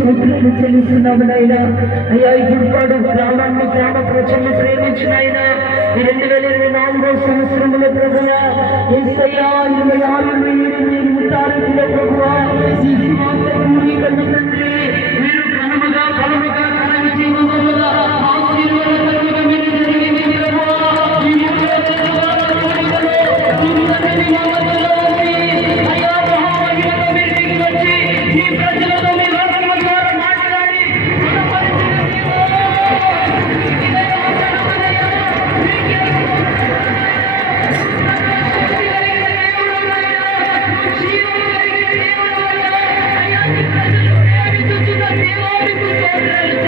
ముద్రలు చెల్లిస్తున్నాము నాయన అయ్యా ఈ గుడిపాడు గ్రామాన్ని గ్రామ ప్రజల్ని ప్రేమించిన ఆయన ఈ రెండు వేల ఇరవై నాలుగో సంవత్సరంలో ప్రభువ ఇరవై ఆరు ఇరవై ఆరు ఇరవై ఇరవై ఆరు ప్రభువ Amen.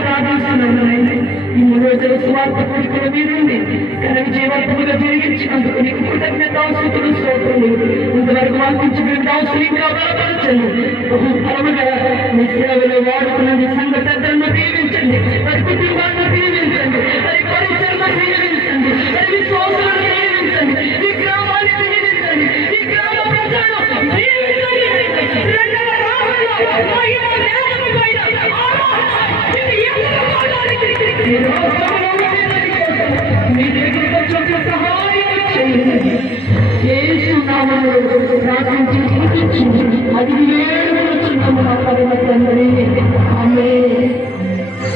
ప్రార్థిస్తున్నాను ఈ మూడు రోజుల స్వార్థ కోరికల మీద ఉంది కానీ జీవంతముగా జరిగించినందుకు నీకు కృతజ్ఞత ఆసుతులు స్తోత్రములు ఇంతవరకు వాకించి వింటాసులుగా బలపరచండి బహుఫలముగా మీ సేవలో వాడుకున్న అది